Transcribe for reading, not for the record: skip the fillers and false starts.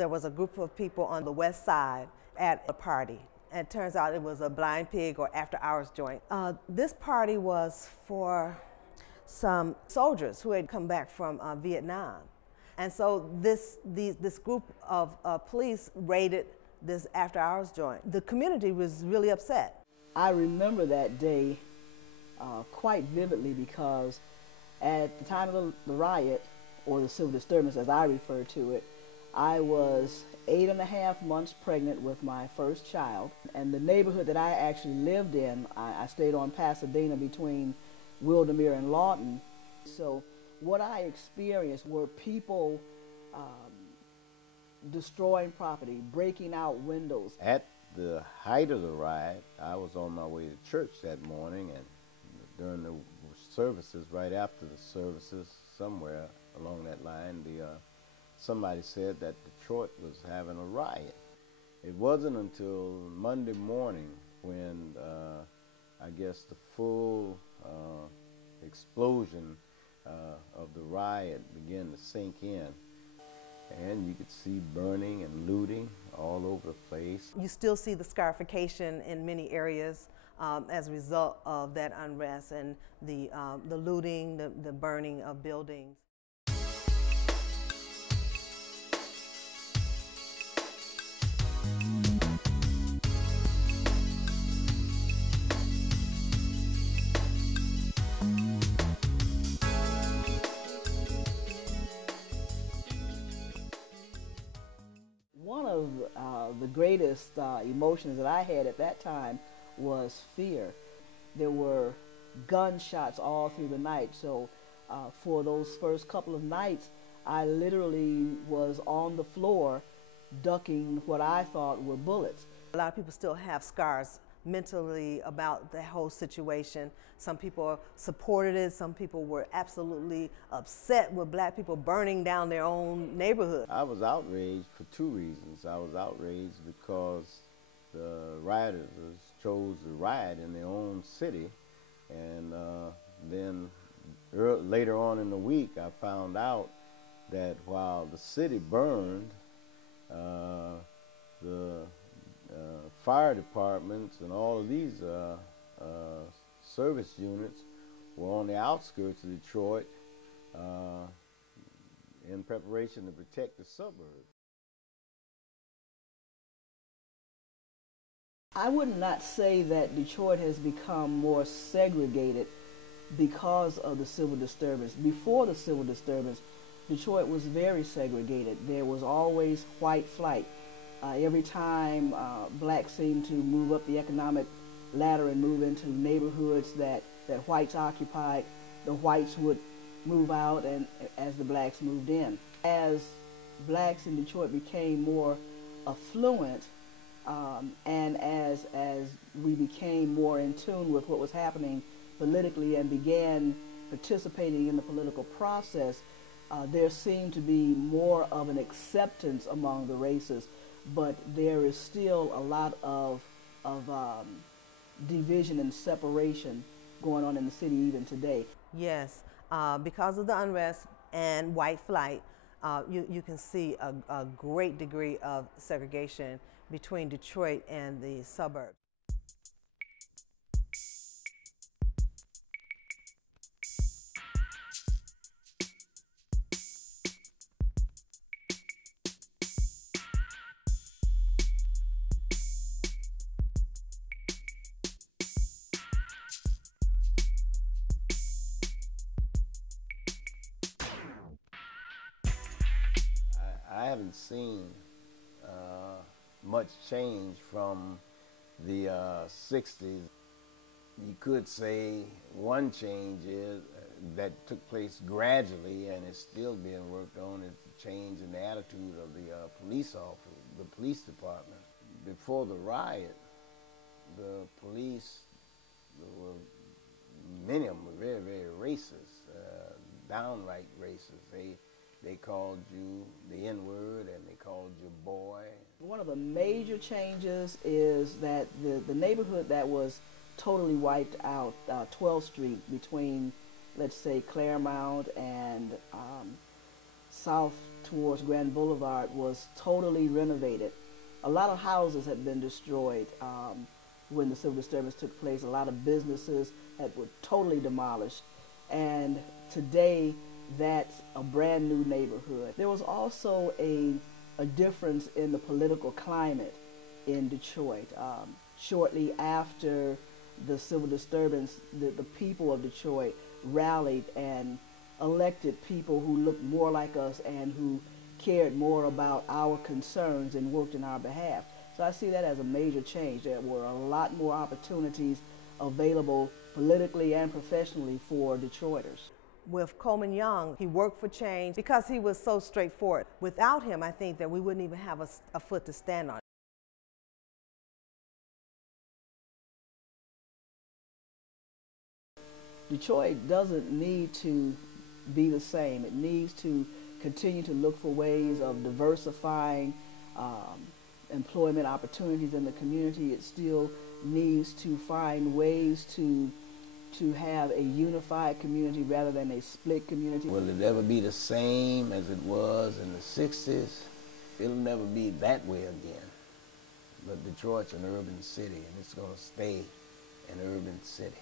There was a group of people on the west side at a party. And it turns out it was a blind pig or after hours joint. This party was for some soldiers who had come back from Vietnam. And so this group of police raided this after hours joint. The community was really upset. I remember that day quite vividly because at the time of the riot, or the civil disturbance as I refer to it, I was 8.5 months pregnant with my first child. And the neighborhood that I actually lived in, I stayed on Pasadena between Wildermere and Lawton. So what I experienced were people destroying property, breaking out windows. At the height of the riot, I was on my way to church that morning, and during the services, right after the services, somewhere along that line, somebody said that Detroit was having a riot. It wasn't until Monday morning when I guess the full explosion of the riot began to sink in. And you could see burning and looting all over the place. You still see the scarification in many areas as a result of that unrest and the looting, the burning of buildings. One of the greatest emotions that I had at that time was fear. There were gunshots all through the night, so for those first couple of nights, I literally was on the floor ducking what I thought were bullets. A lot of people still have scars mentally about the whole situation. Some people supported it, some people were absolutely upset with black people burning down their own neighborhood. I was outraged for two reasons. I was outraged because the rioters chose to riot in their own city, and then later on in the week I found out that while the city burned, the fire departments and all of these service units were on the outskirts of Detroit in preparation to protect the suburbs. I would not say that Detroit has become more segregated because of the civil disturbance. Before the civil disturbance, Detroit was very segregated. There was always white flight. Every time blacks seemed to move up the economic ladder and move into neighborhoods that whites occupied, the whites would move out and as the blacks moved in. As blacks in Detroit became more affluent, and as we became more in tune with what was happening politically and began participating in the political process, there seemed to be more of an acceptance among the races, but there is still a lot of division and separation going on in the city even today. Yes, because of the unrest and white flight, you can see a great degree of segregation between Detroit and the suburbs. I haven't seen much change from the 60s. You could say one change is that took place gradually and is still being worked on is the change in the attitude of the police officer, the police department. Before the riot, the police many of them were very, very racist, downright racist. They called you the N-word and they called you boy. One of the major changes is that the neighborhood that was totally wiped out, 12th Street between, let's say, Claremont and South towards Grand Boulevard was totally renovated. A lot of houses had been destroyed when the civil disturbance took place. A lot of businesses were totally demolished. And today, that's a brand new neighborhood. There was also a difference in the political climate in Detroit. Shortly after the civil disturbance, the people of Detroit rallied and elected people who looked more like us and who cared more about our concerns and worked in our behalf. So I see that as a major change. There were a lot more opportunities available politically and professionally for Detroiters. With Coleman Young, he worked for change because he was so straightforward. Without him, I think that we wouldn't even have a foot to stand on. Detroit doesn't need to be the same. It needs to continue to look for ways of diversifying employment opportunities in the community. It still needs to find ways to have a unified community rather than a split community. Will it ever be the same as it was in the 60s? It'll never be that way again. But Detroit's an urban city, and it's going to stay an urban city.